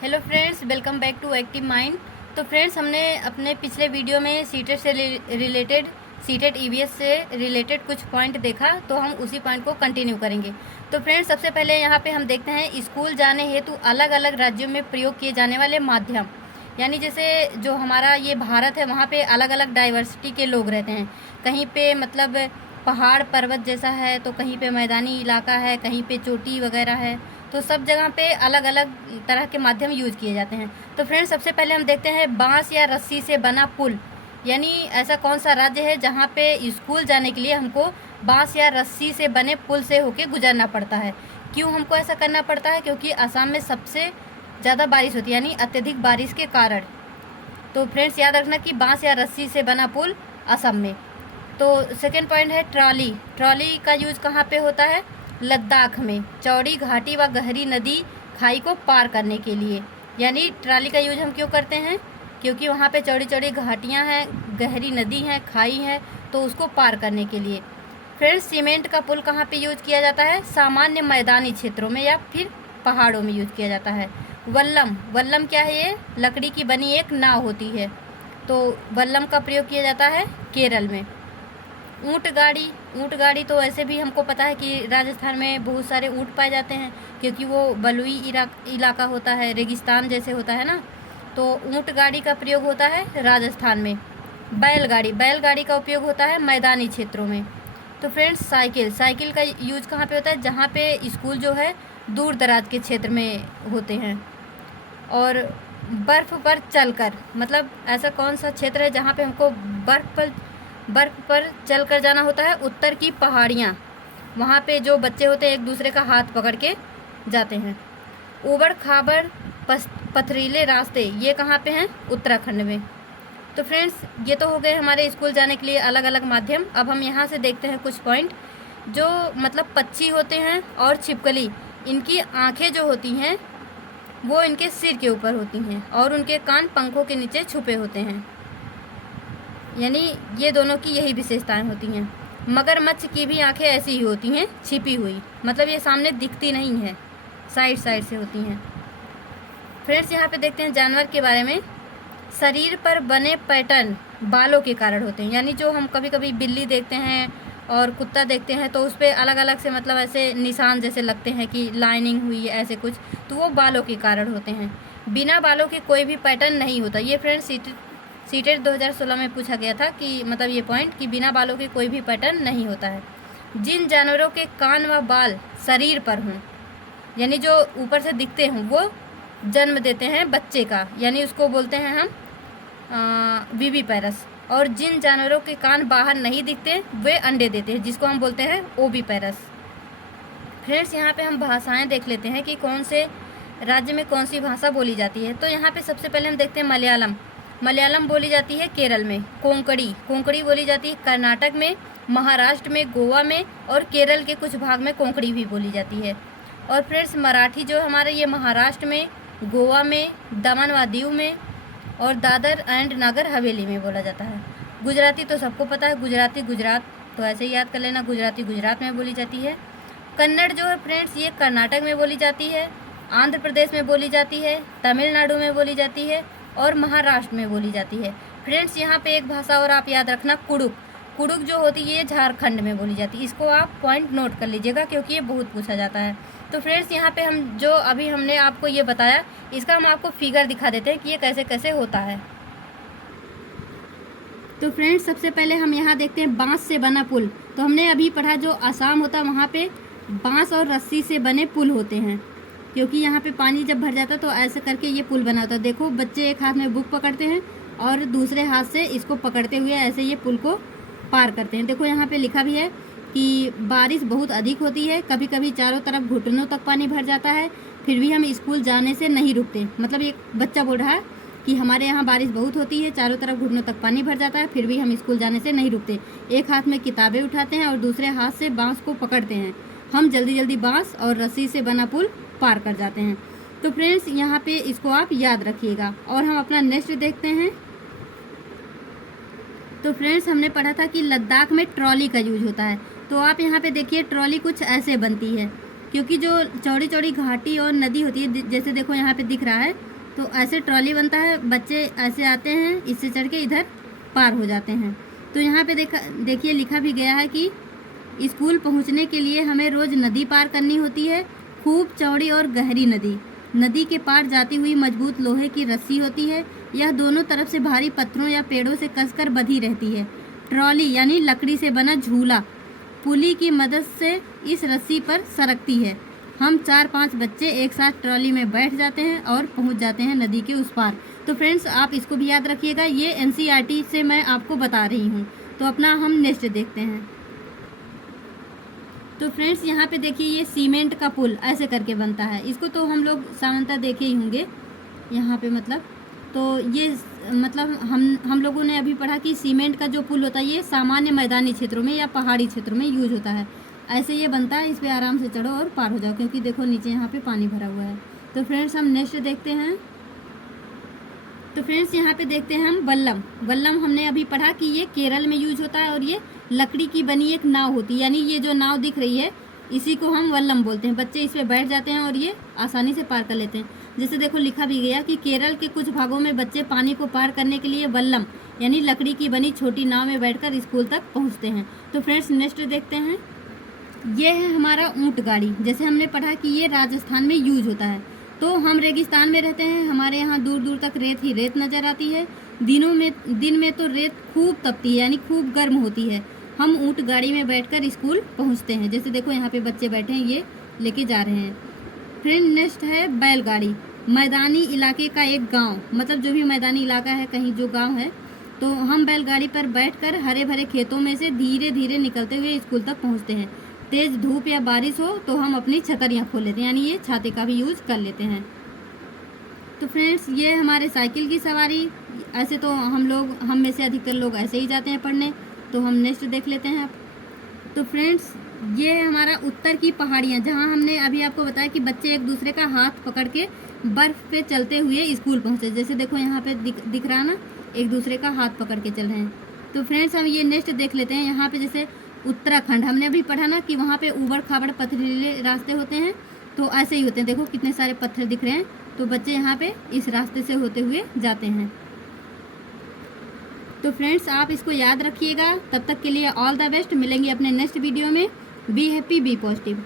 Hello friends, welcome back to active mind. तो friends, हमने अपने पिछले वीडियो में सीटेट ईवीएस से रिलेटेड कुछ पॉइंट देखा, तो हम उसी पॉइंट को कंटिन्यू करेंगे। तो फ्रेंड्स, सबसे पहले यहाँ पे हम देखते हैं स्कूल जाने हेतु अलग अलग राज्यों में प्रयोग किए जाने वाले माध्यम। यानी जैसे जो हमारा ये भारत है, वहाँ पे अलग अलग डाइवर्सिटी के लोग रहते हैं। कहीं पे मतलब पहाड़ पर्वत जैसा है, तो कहीं पे मैदानी इलाका है, कहीं पे चोटी वगैरह है। तो सब जगह पे अलग अलग तरह के माध्यम यूज किए जाते हैं। तो फ्रेंड्स, सबसे पहले हम देखते हैं बांस या रस्सी से बना पुल। यानी ऐसा कौन सा राज्य है जहाँ पे स्कूल जाने के लिए हमको बांस या रस्सी से बने पुल से होके गुजरना पड़ता है। क्यों हमको ऐसा करना पड़ता है? क्योंकि असम में सबसे ज़्यादा बारिश होती है, यानी अत्यधिक बारिश के कारण। तो फ्रेंड्स, याद रखना कि बांस या रस्सी से बना पुल असम में। तो सेकेंड पॉइंट है ट्रॉली। ट्रॉली का यूज कहाँ पे होता है? लद्दाख में चौड़ी घाटी व गहरी नदी खाई को पार करने के लिए। यानी ट्रॉली का यूज हम क्यों करते हैं? क्योंकि वहाँ पे चौड़ी चौड़ी घाटियाँ हैं, गहरी नदी हैं, खाई है, तो उसको पार करने के लिए। फ्रेंड्स, सीमेंट का पुल कहाँ पे यूज किया जाता है? सामान्य मैदानी क्षेत्रों में या फिर पहाड़ों में यूज किया जाता है। वल्लम, वल्लम क्या है? ये लकड़ी की बनी एक नाव होती है। तो वल्लम का प्रयोग किया जाता है केरल में। ऊँट गाड़ी, ऊँट गाड़ी तो ऐसे भी हमको पता है कि राजस्थान में बहुत सारे ऊँट पाए जाते हैं, क्योंकि वो बलुई इलाका होता है, रेगिस्तान जैसे होता है ना। तो ऊँट गाड़ी का प्रयोग होता है राजस्थान में। बैलगाड़ी, बैलगाड़ी का उपयोग होता है मैदानी क्षेत्रों में। तो फ्रेंड्स, साइकिल, साइकिल का यूज कहाँ पे होता है? जहाँ पे स्कूल जो है दूर दराज के क्षेत्र में होते हैं। और बर्फ़ पर चलकर, मतलब ऐसा कौन सा क्षेत्र है जहाँ पे हमको बर्फ़ पर चल कर जाना होता है? उत्तर की पहाड़ियाँ, वहाँ पे जो बच्चे होते हैं एक दूसरे का हाथ पकड़ के जाते हैं। ऊबड़ खाबड़ पथरीले रास्ते, ये कहाँ पे हैं? उत्तराखंड में। तो फ्रेंड्स, ये तो हो गए हमारे स्कूल जाने के लिए अलग अलग माध्यम। अब हम यहाँ से देखते हैं कुछ पॉइंट। जो मतलब पक्षी होते हैं और छिपकली, इनकी आँखें जो होती हैं वो इनके सिर के ऊपर होती हैं और उनके कान पंखों के नीचे छुपे होते हैं। यानी ये दोनों की यही विशेषताएं होती हैं। मगरमच्छ की भी आंखें ऐसी ही होती हैं, छिपी हुई, मतलब ये सामने दिखती नहीं है, साइड साइड से होती हैं। फ्रेंड्स, यहाँ पे देखते हैं जानवर के बारे में। शरीर पर बने पैटर्न बालों के कारण होते हैं। यानी जो हम कभी कभी बिल्ली देखते हैं और कुत्ता देखते हैं, तो उस पर अलग अलग से मतलब ऐसे निशान जैसे लगते हैं कि लाइनिंग हुई है, ऐसे कुछ, तो वो बालों के कारण होते हैं। बिना बालों के कोई भी पैटर्न नहीं होता। ये फ्रेंड्स सीटेट 2016 में पूछा गया था कि मतलब ये पॉइंट कि बिना बालों के कोई भी पैटर्न नहीं होता है। जिन जानवरों के कान व बाल शरीर पर हों, यानी जो ऊपर से दिखते हों, वो जन्म देते हैं बच्चे का, यानी उसको बोलते हैं हम विविपेरस। और जिन जानवरों के कान बाहर नहीं दिखते, वे अंडे देते हैं, जिसको हम बोलते हैं ओविपेरस। फ्रेंड्स, यहाँ पे हम भाषाएं देख लेते हैं कि कौन से राज्य में कौन सी भाषा बोली जाती है। तो यहाँ पे सबसे पहले हम देखते हैं मलयालम। मलयालम बोली जाती है केरल में। कोंकणी, कोंकणी बोली जाती है कर्नाटक में, महाराष्ट्र में, गोवा में, और केरल के कुछ भाग में कोंकणी भी बोली जाती है। और फ्रेंड्स, मराठी जो हमारे ये महाराष्ट्र में, गोवा में, दमन व दीव में और दादर एंड नागर हवेली में बोला जाता है। गुजराती तो सबको पता है, गुजराती गुजरात, तो ऐसे ही याद कर लेना, गुजराती गुजरात में बोली जाती है। कन्नड़ जो है फ्रेंड्स, ये कर्नाटक में बोली जाती है, आंध्र प्रदेश में बोली जाती है, तमिलनाडु में बोली जाती है और महाराष्ट्र में बोली जाती है। फ्रेंड्स, यहाँ पे एक भाषा और आप याद रखना, कुडुक। कुडुक जो होती है ये झारखंड में बोली जाती है। इसको आप पॉइंट नोट कर लीजिएगा, क्योंकि ये बहुत पूछा जाता है। तो फ्रेंड्स, यहाँ पे हम जो अभी हमने आपको ये बताया, इसका हम आपको फिगर दिखा देते हैं कि ये कैसे कैसे होता है। तो फ्रेंड्स, सबसे पहले हम यहाँ देखते हैं बांस से बना पुल। तो हमने अभी पढ़ा जो आसाम होता है, वहाँ पे बांस और रस्सी से बने पुल होते हैं, क्योंकि यहाँ पे पानी जब भर जाता है तो ऐसे करके ये पुल बना होता है। देखो, बच्चे एक हाथ में बुक पकड़ते हैं और दूसरे हाथ से इसको पकड़ते हुए ऐसे ये पुल को पार करते हैं। देखो, यहाँ पे लिखा भी है कि बारिश बहुत अधिक होती है, कभी कभी चारों तरफ घुटनों तक पानी भर जाता है, फिर भी हम स्कूल जाने से नहीं रुकते। मतलब एक बच्चा बोल रहा है कि हमारे यहाँ बारिश बहुत होती है, चारों तरफ घुटनों तक पानी भर जाता है, फिर भी हम स्कूल जाने से नहीं रुकते। एक हाथ में किताबें उठाते हैं और दूसरे हाथ से बाँस को पकड़ते हैं। हम जल्दी जल्दी बाँस और रस्सी से बना पुल पार कर जाते हैं। तो फ्रेंड्स, यहाँ पे इसको आप याद रखिएगा। और हम अपना नेक्स्ट देखते हैं। तो फ्रेंड्स, हमने पढ़ा था कि लद्दाख में ट्रॉली का यूज होता है। तो आप यहाँ पे देखिए, ट्रॉली कुछ ऐसे बनती है। क्योंकि जो चौड़ी चौड़ी घाटी और नदी होती है, जैसे देखो यहाँ पे दिख रहा है, तो ऐसे ट्रॉली बनता है, बच्चे ऐसे आते हैं, इससे चढ़ के इधर पार हो जाते हैं। तो यहाँ पे देखिए लिखा भी गया है कि स्कूल पहुँचने के लिए हमें रोज़ नदी पार करनी होती है, खूब चौड़ी और गहरी नदी। नदी के पार जाती हुई मजबूत लोहे की रस्सी होती है, यह दोनों तरफ से भारी पत्थरों या पेड़ों से कसकर बंधी रहती है। ट्रॉली यानी लकड़ी से बना झूला पुली की मदद से इस रस्सी पर सरकती है। हम 4-5 बच्चे एक साथ ट्रॉली में बैठ जाते हैं और पहुंच जाते हैं नदी के उस पार। तो फ्रेंड्स आप इसको भी याद रखिएगा, ये NCERT से मैं आपको बता रही हूँ। तो अपना हम नेक्स्ट देखते हैं। तो फ्रेंड्स यहाँ पे देखिए ये सीमेंट का पुल ऐसे करके बनता है, इसको तो हम लोग सामान्यतः देखे ही होंगे यहाँ पे, मतलब तो ये मतलब हम लोगों ने अभी पढ़ा कि सीमेंट का जो पुल होता है ये सामान्य मैदानी क्षेत्रों में या पहाड़ी क्षेत्रों में यूज होता है। ऐसे ये बनता है, इस पर आराम से चढ़ो और पार हो जाओ, क्योंकि देखो नीचे यहाँ पे पानी भरा हुआ है। तो फ्रेंड्स हम नेक्स्ट देखते हैं। तो फ्रेंड्स यहाँ पे देखते हैं हम वल्लम। वल्लम हमने अभी पढ़ा कि ये केरल में यूज होता है और ये लकड़ी की बनी एक नाव होती है, यानी ये जो नाव दिख रही है इसी को हम वल्लम बोलते हैं। बच्चे इस पर बैठ जाते हैं और ये आसानी से पार कर लेते हैं। जैसे देखो लिखा भी गया कि केरल के कुछ भागों में बच्चे पानी को पार करने के लिए वल्लम यानी लकड़ी की बनी छोटी नाव में बैठकर स्कूल तक पहुंचते हैं। तो फ्रेंड्स नेक्स्ट देखते हैं। ये है हमारा ऊंट गाड़ी। जैसे हमने पढ़ा कि ये राजस्थान में यूज होता है। तो हम रेगिस्तान में रहते हैं, हमारे यहाँ दूर दूर तक रेत ही रेत नज़र आती है। दिन में तो रेत खूब तपती है, यानी खूब गर्म होती है। हम ऊंट गाड़ी में बैठकर स्कूल पहुँचते हैं। जैसे देखो यहाँ पे बच्चे बैठे हैं, ये लेके जा रहे हैं। फ्रेंड नेक्स्ट है बैलगाड़ी। मैदानी इलाके का एक गांव, मतलब जो भी मैदानी इलाका है, कहीं जो गांव है, तो हम बैलगाड़ी पर बैठकर हरे भरे खेतों में से धीरे धीरे निकलते हुए स्कूल तक पहुंचते हैं। तेज़ धूप या बारिश हो तो हम अपनी छतरियाँ खोल लेते हैं, यानी ये छाते का भी यूज कर लेते हैं। तो फ्रेंड्स ये हमारे साइकिल की सवारी। ऐसे तो हम में से अधिकतर लोग ऐसे ही जाते हैं पढ़ने। तो हम नेक्स्ट देख लेते हैं आप। तो फ्रेंड्स ये है हमारा उत्तर की पहाड़ियाँ, जहाँ हमने अभी आपको बताया कि बच्चे एक दूसरे का हाथ पकड़ के बर्फ़ पे चलते हुए स्कूल पहुँचे। जैसे देखो यहाँ पे दिख रहा ना, एक दूसरे का हाथ पकड़ के चल रहे हैं। तो फ्रेंड्स हम ये नेक्स्ट देख लेते हैं। यहाँ पे जैसे उत्तराखंड हमने अभी पढ़ा ना कि वहाँ पे ऊबड़ खाबड़ पथरीले रास्ते होते हैं, तो ऐसे ही होते हैं। देखो कितने सारे पत्थर दिख रहे हैं, तो बच्चे यहाँ पे इस रास्ते से होते हुए जाते हैं। तो फ्रेंड्स आप इसको याद रखिएगा। तब तक के लिए ऑल द बेस्ट। मिलेंगे अपने नेक्स्ट वीडियो में। Be happy, be positive.